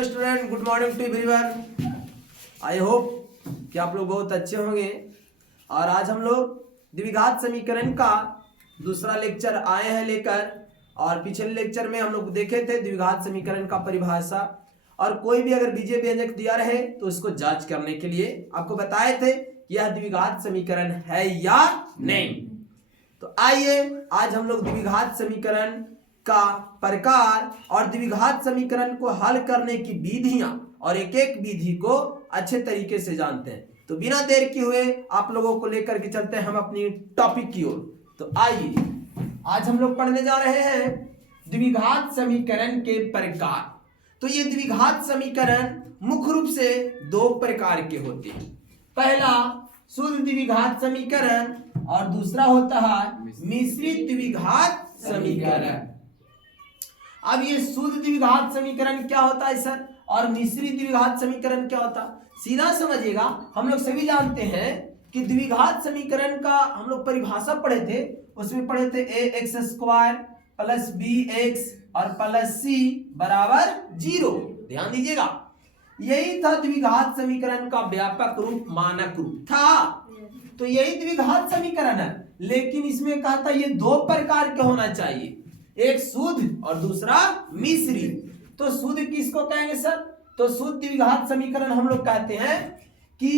Hello student, good morning to everyone. I hope कि आप लोग बहुत अच्छे होंगे। और आज हम लोग द्विघात समीकरण का दूसरा लेक्चर आए हैं लेकर। और पिछले लेक्चर में हम लोग देखे थे द्विघात समीकरण का परिभाषा, और कोई भी अगर बीजीय व्यंजक दिया रहे तो उसको जांच करने के लिए आपको बताए थे कि यह द्विघात समीकरण है या नहीं। तो आइए आज हम लोग द्विघात समीकरण का प्रकार और द्विघात समीकरण को हल करने की विधियां और एक एक विधि को अच्छे तरीके से जानते हैं। तो बिना देर किए हुए आप लोगों को लेकर के चलते हैं हम अपनी टॉपिक की ओर। तो आइए आज हम लोग पढ़ने जा रहे हैं द्विघात समीकरण के प्रकार। तो ये द्विघात समीकरण मुख्य रूप से दो प्रकार के होते हैं। पहला शुद्ध द्विघात समीकरण और दूसरा होता है मिश्रित द्विघात समीकरण। अब ये शुद्ध द्विघात समीकरण क्या होता है सर, और मिश्रित द्विघात समीकरण क्या होता है, सीधा समझिएगा। हम लोग सभी जानते हैं कि द्विघात समीकरण का हम लोग परिभाषा पढ़े थे, उसमें पढ़े थे ax² प्लस bx और प्लस c बराबर 0। ध्यान दीजिएगा, यही था द्विघात समीकरण का व्यापक रूप, मानक रूप था। तो यही द्विघात समीकरण है, लेकिन इसमें कहा था ये दो प्रकार के होना चाहिए, एक शुद्ध और दूसरा मिश्रित। तो शुद्ध किसको कहेंगे सर, तो शुद्ध द्विघात समीकरण हम लोग कहते हैं कि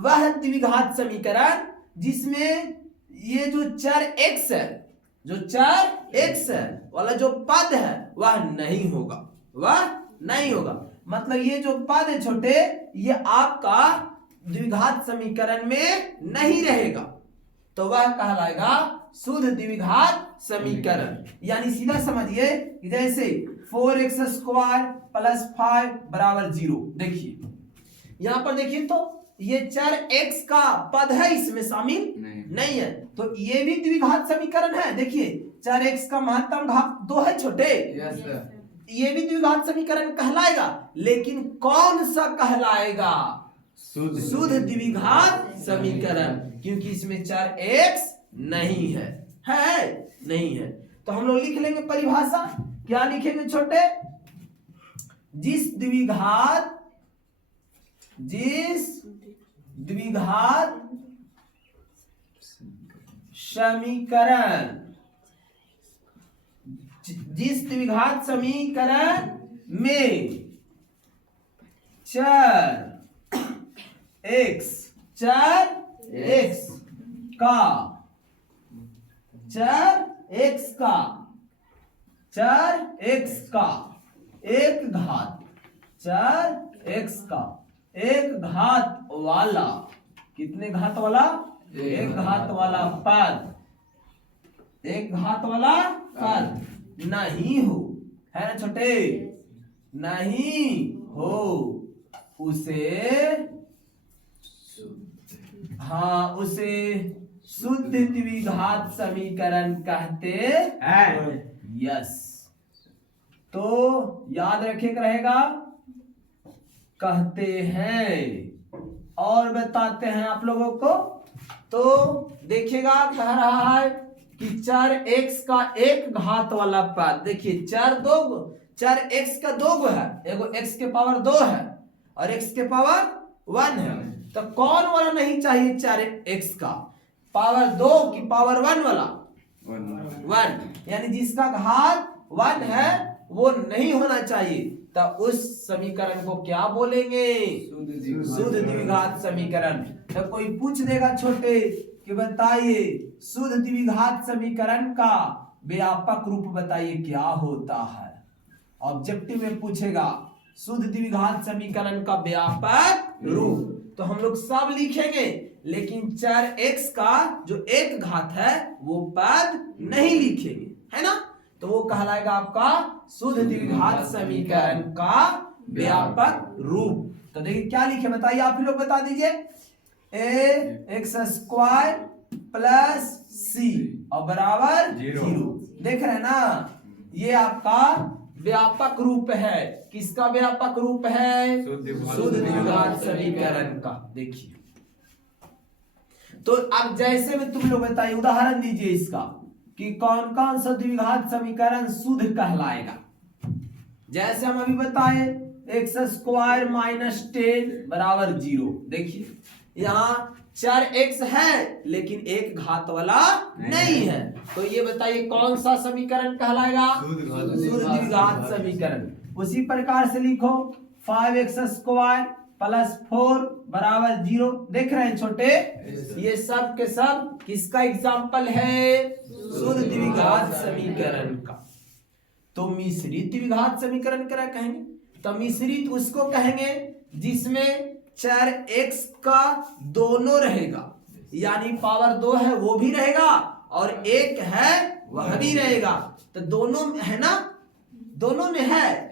वह द्विघात समीकरण जिसमें ये जो चर x है, जो चर x है वाला जो पद है वह नहीं होगा, वह नहीं होगा। मतलब ये जो पद है छोटे, ये आपका द्विघात समीकरण में नहीं रहेगा, तो वह कहलाएगा शुद्ध द्विघात समीकरण। यानी सीधा समझिए कि जैसे 4x² प्लस 5 बराबर 0। देखिए यहां पर देखिए, तो ये चर x का पद है, इसमें शामिल नहीं है, तो ये भी द्विघात समीकरण है। देखिए चर x का महत्तम घात 2 है छोटे, ये भी द्विघात समीकरण कहलाएगा, लेकिन कौन सा कहलाएगा, शुद्ध द्विघात समीकरण, क्योंकि इसमें चर x नहीं है, नहीं है। तो हम लोग लिख लेंगे परिभाषा, क्या लिखेंगे छोटे, जिस द्विघात समीकरण, जिस द्विघात समीकरण में चर x एक घात वाला, कितने घात वाला, एक घात वाला पद, एक घात वाला पद नहीं हो, है ना छोटे, नहीं हो, उसे शुद्ध द्विघात समीकरण कहते हैं। यस, तो याद रखिएगा, रहेगा कहते हैं। और बताते हैं आप लोगों को, तो देखिएगा कह रहा है कि चर x का एक घात वाला पद, देखिए चर x का 2 है, एगो x के पावर 2 है और x के पावर 1 है। तो कौन वाला नहीं चाहिए, चर x का पावर 2 की पावर 1 वाला 1, यानी जिसका घात 1 है वो नहीं होना चाहिए। तो उस समीकरण को क्या बोलेंगे, शुद्ध द्विघात समीकरण। तो कोई पूछ देगा छोटे कि बताइए शुद्ध द्विघात समीकरण का व्यापक रूप बताइए क्या होता है। ऑब्जेक्टिव में पूछेगा शुद्ध द्विघात समीकरण का व्यापक रूप, तो हम लोग सब लिखेंगे, लेकिन चर x का जो एक घात है वो पद नहीं लिखेंगे, है ना। तो वो कहलाएगा आपका शुद्ध द्विघात समीकरण का व्यापक रूप। तो देखिए क्या लिखे, बताइए आप ही लोग बता दीजिए, ax² प्लस c और बराबर 0। देख रहे हैं ना, ये आपका व्यापक रूप है। किसका व्यापक रूप है, शुद्ध द्विघात समीकरण का। देखिए तो अब जैसे में तुम लोग बताइए, उदाहरण दीजिए इसका कि कौन कौन सा द्विघात समीकरण शुद्ध कहलाएगा। जैसे हम अभी बताए एक्स स्क्वायर माइनस 10 बराबर 0। देखिए यहाँ चर एक्स है लेकिन एक घात वाला नहीं है, तो ये बताइए कौन सा समीकरण कहलाएगा? शुद्ध द्विघात समीकरण। उसी प्रकार से लिखो 5x स्क्वायर प्लस 4 बराबर 0। देख रहे हैं छोटे, ये सब के सब किसका एग्जाम्पल है? शुद्ध द्विघात समीकरण का। तो मिश्रित द्विघात समीकरण क्या कहेंगे? तो मिश्रित उसको कहेंगे जिसमें चर x का दोनों रहेगा, यानी पावर 2 है वो भी रहेगा और एक है वह भी रहेगा। तो दोनों है ना, दोनों में है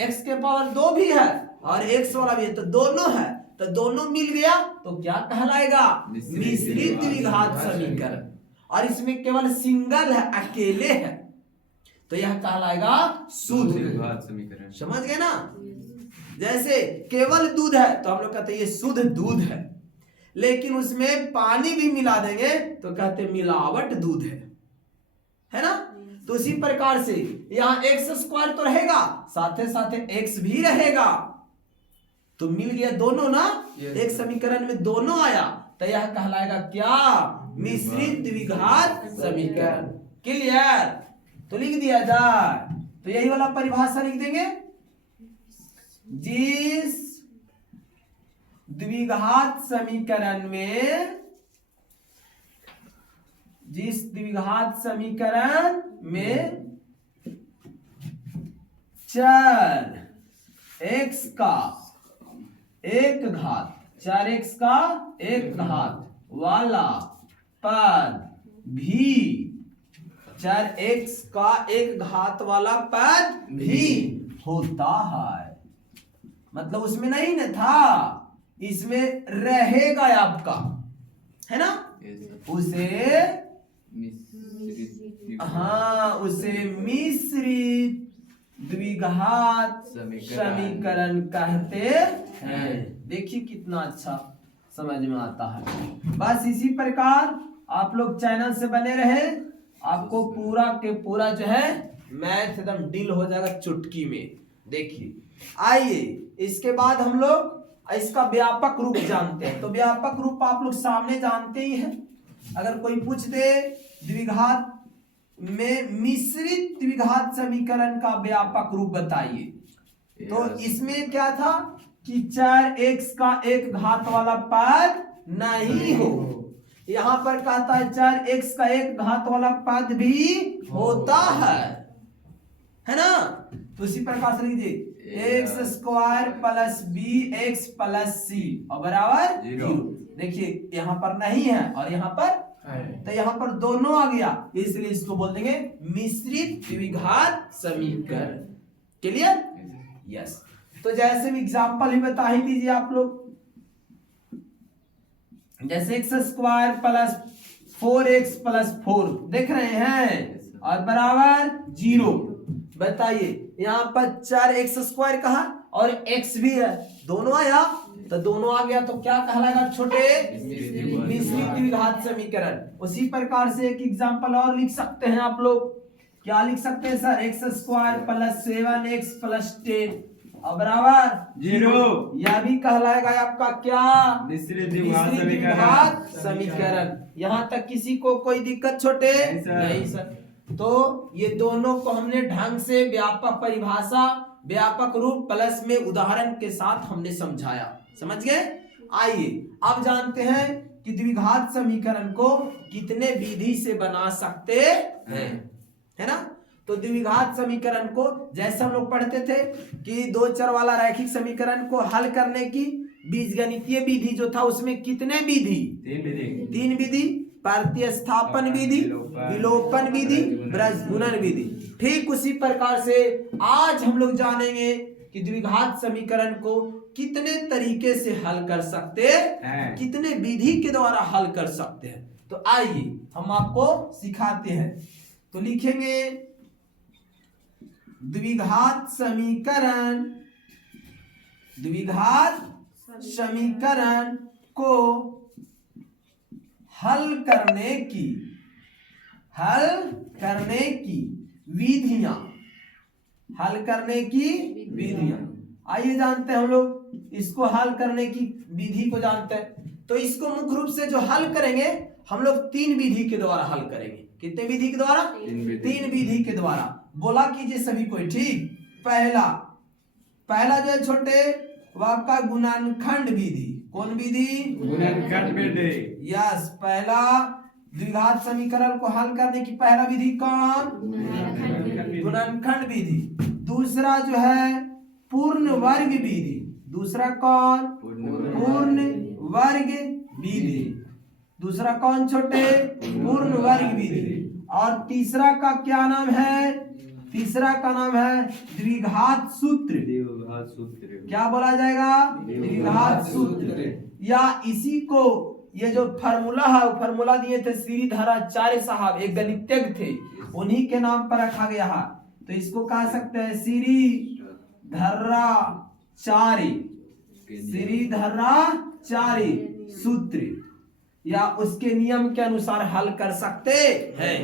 x के पावर 2 भी है और x वाला भी है, तो दोनों है, तो दोनों मिल गया तो क्या कहलाएगा? मिश्रित द्विघात समीकरण। और इसमें केवल सिंगल है, अकेले है, तो यह कहलाएगा शुद्ध द्विघात समीकरण। समझ गए ना? जैसे केवल दूध है तो हम लोग कहते हैं ये शुद्ध दूध है, लेकिन उसमें पानी भी मिला देंगे तो कहते हैं मिलावट दूध है ना? तो उसी प्रकार से यहाँ एक्स स्क्वायर तो रहेगा, साथे साथे एक्स भी रहेगा, तो मिल गया दोनों ना, एक समीकरण में दोनों आया, तो यह कहलाएगा क्या? मिश्रित द्विघात समीकरण। क्लियर? तो लिख दिया जाए, तो यही वाला परिभाषा लिख देंगे, जिस द्विघात समीकरण में चर x का एक घात वाला पद भी, चर x का एक घात वाला पद भी होता है। मतलब उसमें नहीं न था, इसमें रहेगा आपका, है ना? उसे मिश्रित द्विघात समीकरण कहते हैं। देखिए कितना अच्छा समझ में आता है। बस इसी प्रकार आप लोग चैनल से बने रहे, आपको पूरा के पूरा जो है मैथ एकदम डील हो जाएगा चुटकी में। देखिए आइए, इसके बाद हम लोग इसका व्यापक रूप जानते हैं। तो व्यापक रूप आप लोग सामने जानते ही हैं। अगर कोई पूछ दे द्विघात में मिश्रित द्विघात समीकरण का व्यापक रूप बताइए, तो इसमें क्या था कि चर x का एक घात वाला पद नहीं हो। यहाँ पर कहता है चर x का एक घात वाला पद भी होता है ना? तो इसी प्रकार से लिखिए x square plus b x plus c और बराबर 0। देखिए यहाँ पर नहीं है और यहाँ पर, तो यहाँ पर दोनों आ गया, इसलिए इसको बोल देंगे मिश्रित द्विघात समीकरण। क्लियर? यस। तो जैसे भी एग्जांपल ही बता ही दीजिए आप लोग, जैसे x square plus 4x plus 4 देख रहे हैं और बराबर 0। बताइए यहाँ पर चार एक्स स्क्वायर कहा और x भी है, दोनों आया, तो दोनों आ गया तो क्या कहलाएगा छोटे? मिश्रित द्विघात समीकरण। उसी प्रकार से एक एग्जांपल और लिख सकते हैं आप लोग। क्या लिख सकते हैं sir? X square plus 7x plus 10 और बराबर 0। यह भी कहलाएगा आपका क्या? मिश्रित द्विघात समीकरण। यहाँ तक किसी को कोई दिक्कत छोटे? नहीं सर। तो ये दोनों को हमने ढंग से व्यापक परिभाषा, व्यापक रूप प्लस में उदाहरण के साथ हमने समझाया। समझ गए? आइए अब जानते हैं कि द्विघात समीकरण को कितने विधि से बना सकते हैं, है ना? तो द्विघात समीकरण को जैसे हम लोग पढ़ते थे कि दो चर वाला रैखिक समीकरण को हल करने की बीजगणितीय विधि जो था उसमें कितने विधि? तीन विधि, प्रतिस्थापन विधि, विलोपन विधि, गुणन विधि। ठीक उसी प्रकार से आज हम लोग जानेंगे कि द्विघात समीकरण को कितने तरीके से हल कर सकते हैं, कितने विधि के द्वारा हल कर सकते हैं। तो आइए हम आपको सिखाते हैं। तो लिखेंगे द्विघात समीकरण को हल करने की विधियां आइए जानते हैं हम लोग इसको हल करने की विधि को जानते हैं। तो इसको मुख्य रूप से जो हल करेंगे हम लोग 3 विधि के द्वारा हल करेंगे। कितने विधि के द्वारा? 3 विधि के द्वारा। बोला कीजिए सभी कोई, ठीक। पहला जो है छोटे वो आपका गुणनखंड विधि। कौन विधि? गुणनखंड विधि। यस, पहला द्विघात समीकरण को हल करने की पहला विधि कौन? गुणनखंड विधि। दूसरा जो है पूर्ण वर्ग विधि। दूसरा कौन? पूर्ण वर्ग विधि। दूसरा कौन छोटे? पूर्ण वर्ग विधि। और तीसरा का क्या नाम है? तीसरा का नाम है द्विघात सूत्र। क्या बोला जाएगा? द्विघात सूत्र। या इसी को ये जो फार्मूला है वो फार्मूला दिए थे श्रीधराचार्य साहब, एक गणितज्ञ थे, उन्हीं के नाम पर रखा गया है। तो इसको कह सकते हैं श्रीधराचार्य सूत्र, या उसके नियम के अनुसार हल कर सकते हैं।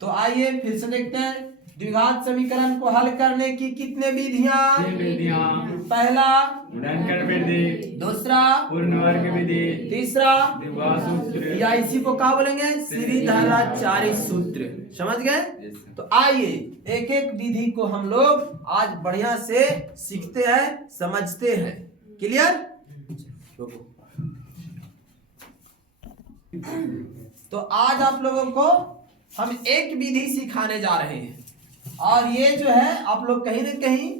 तो आइए फिर से देखते हैं द्विघात समीकरण को हल करने की कितने विधियां? 3 विधियां। पहला गुणनखंड विधि, दूसरा पूर्ण वर्ग विधि, तीसरा द्विघात सूत्र, या इसी को क्या बोलेंगे? श्रीधराचार्य सूत्र। समझ गए? तो आइए एक एक विधि को हम लोग आज बढ़िया से सीखते हैं, समझते हैं। क्लियर? तो आज आप लोगों को हम एक विधि सिखाने जा रहे हैं, और ये जो है आप लोग कहीं ना कहीं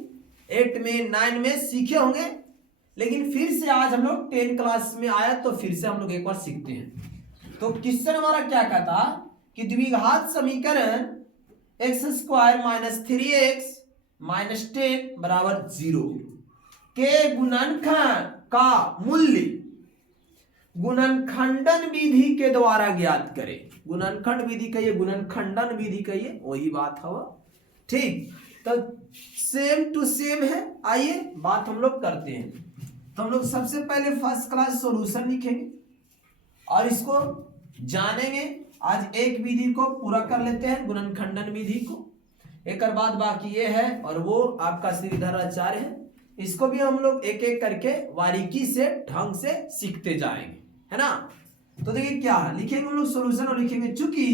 8 में 9 में सीखे होंगे, लेकिन फिर से आज हम लोग 10 क्लास में आया तो फिर से हम लोग एक बार सीखते हैं। तो क्वेश्चन हमारा क्या कहता कि द्विघात समीकरण x² - 3x - 10 = 0 के गुणनखंड का मूल्य गुणनखंडन विधि के द्वारा ज्ञात करें। गुणनखंड विधि कहिए, गुणनखंडन विधि कहिए, वही बात है, ठीक। तो सेम टू सेम है। आइए बात हम लोग करते हैं। तो हम लोग सबसे पहले फर्स्ट क्लास सॉल्यूशन लिखेंगे और इसको जानेंगे। आज एक विधि को पूरा कर लेते हैं, गुणनखंडन विधि को। एक बाद बाकी ये है, और वो आपका श्रीधराचार्य है। इसको भी हम लोग एक एक करके बारीकी से ढंग से सीखते जाएंगे, है ना। तो देखिए क्या है, लिखेंगे हम लोग सॉल्यूशन और लिखेंगे, चूंकि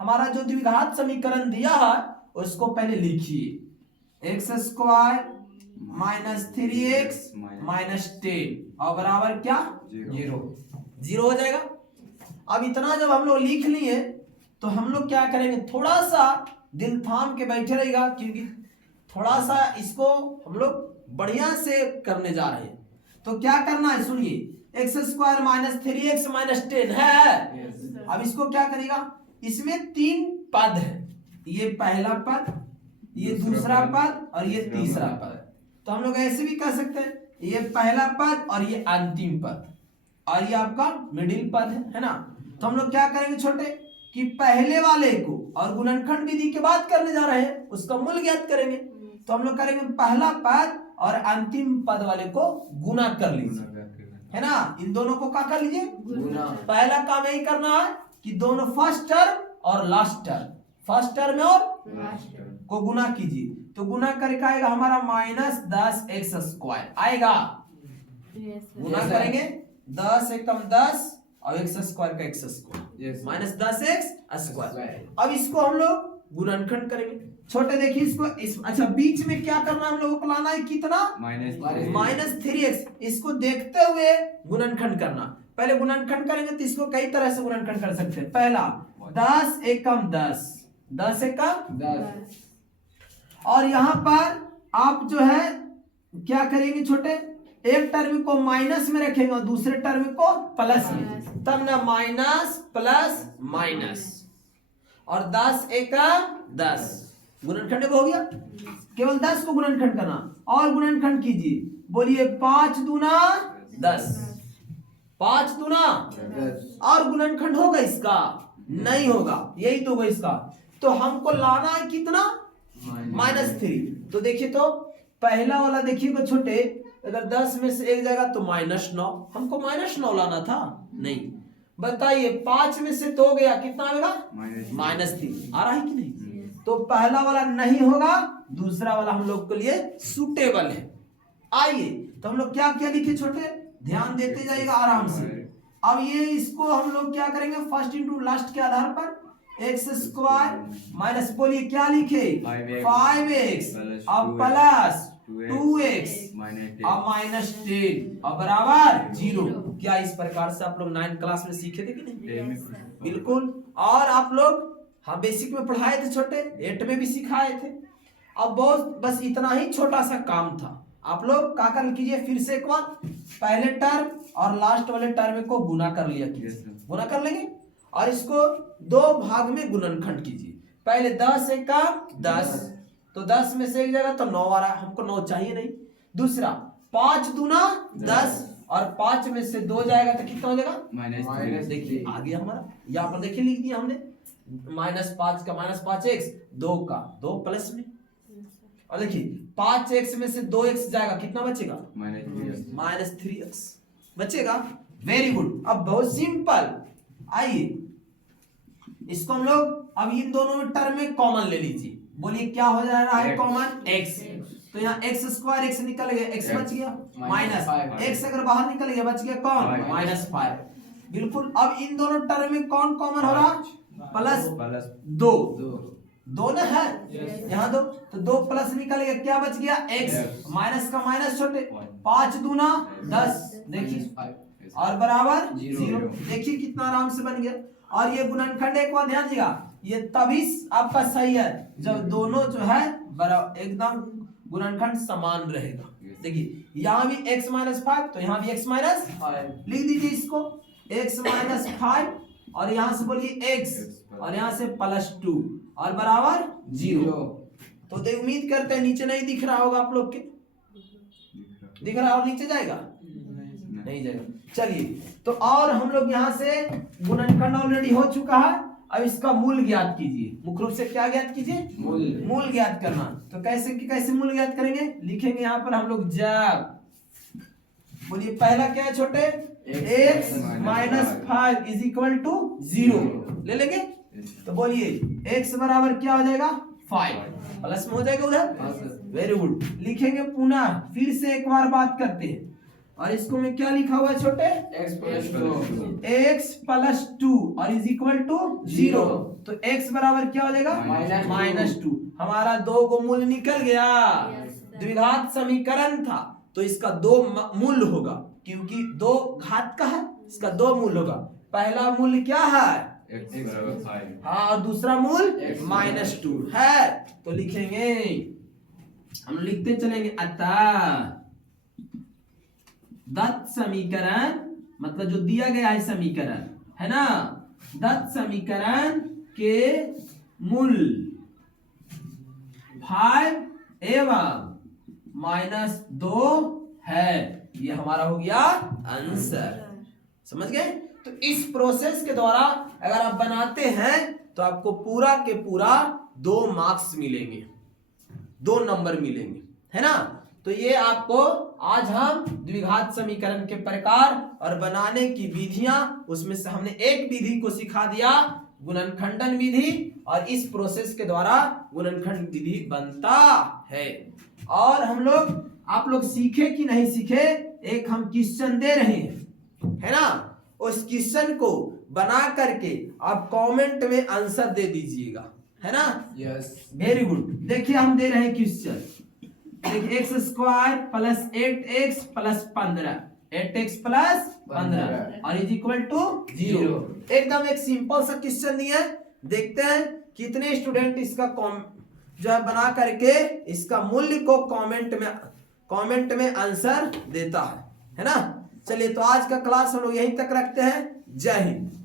हमारा जो द्विघात समीकरण दिया है उसको पहले लिखिए x² - 3x - 10 और बराबर क्या? 0 हो जाएगा। अब इतना जब हम लोग लिख लिए तो हम लोग क्या करेंगे, थोड़ा सा दिल थाम के बैठे रहेगा, क्योंकि थोड़ा सा इसको हम लोग बढ़िया से करने जा रहे हैं। तो क्या करना है सुनिए, x² - 3x - 10 है। अब इसको क्या करेगा, इसमें 3 पद है, ये पहला पद, ये दूसरा पद और ये तीसरा पद। तो हम लोग ऐसे भी कह सकते हैं, ये पहला पद और ये अंतिम पद, और ये आपका मिडिल पद है ना। तो हम लोग क्या करेंगे छोटे कि पहले वाले को, और गुणनखंड विधि की बात करने जा रहे हैं, उसका मूल ज्ञात करेंगे। तो हम लोग करेंगे पहला पद और अंतिम पद वाले को गुना कर लीजिए, है ना। इन दोनों को क्या कर लीजिए? गुना। पहला काम यही करना है कि दोनों फर्स्ट टर्म और लास्ट टर्म, फर्स्ट टर्म और को गुना कीजिए। तो गुना करके आएगा हमारा -10x² आएगा। गुना करेंगे 10 एकम 10 और x² का x² -10x²। अब इसको हम लोग गुणनखंड करेंगे। छोटे देखिए इसको अच्छा बीच में क्या करना हम लोगों को लाना है, कितना? -3x। इसको देखते हुए गुणनखंड करना। पहले गुणनखंड करेंगे तो इसको कई तरह से गुणनखंड कर सकते हैं। पहला 10 एकम 10, 10 एकम 10, और यहाँ पर आप जो है क्या करेंगे छोटे, एक टर्म को माइनस में रखेंगे और दूसरे टर्म को प्लस में, तब ना माइनस प्लस माइनस, और 10 एकम 10 गुणनखंड हो गया। केवल 10 को गुणनखंड करना, और गुणनखंड कीजिए, बोलिए 5 दूना 10, 5 दूना 10, और गुणनखंड होगा इसका? नहीं होगा, यही तो होगा इसका। तो हमको लाना है कितना? -3। तो देखिए तो पहला वाला देखिएगा छोटे, अगर 10 में से एक जाएगा तो -9, हमको -9 लाना था, नहीं। बताइए 5 में से 2 गया, कितना आएगा? -3। आ रहा है कि नहीं? तो पहला वाला नहीं होगा, दूसरा वाला हम लोग के लिए सूटेबल है। आइए तो हम लोग क्या क्या लिखे छोटे, ध्यान देते जाइएगा आराम से। अब ये इसको हम लोग क्या करेंगे, फर्स्ट इंटू लास्ट के आधार पर एक्स स्क्वायर माइनस, बोलिए क्या लिखे 5x, अब प्लस 2x, अब माइनस 10 अब बराबर 0। क्या इस प्रकार से आप लोग 9th क्लास में सीखे थे कि नहीं? बिल्कुल। और आप लोग हाँ बेसिक में पढ़ाए थे छोटे, 8 में भी सिखाए थे। अब बहुत बस इतना ही छोटा सा काम था। आप लोग क्या कर कीजिए, फिर से एक बार पहले टर्म और लास्ट वाले टर्म को गुना कर लिया कीजिए, गुना कर लेंगे और इसको 2 भाग में गुणनखंड कीजिए। पहले 10 का 10, तो 10 में से एक जगह तो 9 आ रहा है, हमको 9 चाहिए नहीं। दूसरा 5 दूना 10 और 5 में से 2 जाएगा तो कितना हो जाएगा माइनस। देखिए आ गया हमारा, यहाँ पर देखिए लिख दिया हमने -5 का -5x, 2 का 2 प्लस में, और देखिए 5x में से 2x जाएगा कितना बचेगा -3x बचेगा। Very good. अब बहुत सिंपल, आइए इसको हम लोग अब इन दोनों टर्म में कॉमन ले लीजिए। बोलिए क्या हो जा रहा है कॉमन, x। तो यहाँ x स्क्वायर x निकल गया, x बच गया माइनस, x अगर बाहर निकल गया बच गया कौन -5। बिल्कुल। अब इन दोनों टर्म में कौन कॉमन हो रहा, प्लस 2 दो ना है, यहाँ 2 तो 2 प्लस निकल गया, क्या बच गया x, माइनस का माइनस छोटे, 5 दूना 10, देखिए और बराबर 0। देखिए कितना आराम से बन गया। और ये गुणनखंड एक बार ध्यान दीजिएगा, ये तभी आपका सही है जब दोनों जो है बराबर एकदम गुणनखंड समान रहेगा। देखिए यहाँ भी x -5 तो यहाँ भी x -5 लिख दीजिए इसको, x -5 और यहाँ से बोलिए x और यहाँ से +2 और बराबर 0। तो उम्मीद करते हैं नीचे नहीं दिख रहा होगा आप लोग के, दिख रहा और नीचे जाएगा नहीं जाएगा। चलिए तो और हम लोग यहाँ से गुणनखंड ऑलरेडी हो चुका है, अब इसका मूल ज्ञात कीजिए। मुख्य रूप से क्या ज्ञात कीजिए, मूल ज्ञात करना। तो कैसे मूल ज्ञात करेंगे, लिखेंगे यहाँ पर हम लोग जब, बोलिए पहला क्या है छोटे, x -5 इज इक्वल टू 0 ले लेंगे। तो बोलिए x बराबर क्या हो जाएगा 5, प्लस में हो जाएगा उधर। Very good. लिखेंगे पुनः फिर से एक बार बात करते हैं, और इसको में क्या लिखा हुआ है छोटे, x प्लस 2 और इज इक्वल टू 0। तो x बराबर क्या हो जाएगा -2। हमारा 2 को मूल निकल गया, द्विघात समीकरण था तो इसका 2 मूल होगा, क्योंकि 2 घात का है, इसका 2 मूल होगा। पहला मूल क्या है हाँ, और दूसरा मूल -2 है। तो लिखेंगे, हम लिखते चलेंगे, अतः दत्त समीकरण, मतलब जो दिया गया है समीकरण है ना, दत्त समीकरण के मूल 5 एवं -2 है। ये हमारा हो गया आंसर, समझ गए। तो इस प्रोसेस के द्वारा अगर आप बनाते हैं तो आपको पूरा के पूरा 2 मार्क्स मिलेंगे, 2 नंबर मिलेंगे, है ना। तो ये आपको आज हम द्विघात समीकरण के प्रकार और बनाने की विधियां, उसमें से हमने एक विधि को सिखा दिया, गुणनखंडन विधि, और इस प्रोसेस के द्वारा गुणनखंड विधि बनता है। और हम लोग, आप लोग सीखे कि नहीं सीखे, एक हम क्वेश्चन दे रहे हैं, है ना, उस क्वेश्चन को बना करके आप कमेंट में आंसर दे दीजिएगा, है ना। Yes, very good. देखिए हम दे रहे हैं क्वेश्चन, देखिए x square plus 8x plus 15, 8x plus 15 और इज इक्वल टू 0। एकदम एक सिंपल सा क्वेश्चन दिया है, देखते हैं कितने स्टूडेंट इसका जो है बना करके इसका मूल्य को कमेंट में आंसर देता है ना। चलिए तो आज का क्लास हम लोग यहीं तक रखते हैं। जय हिंद।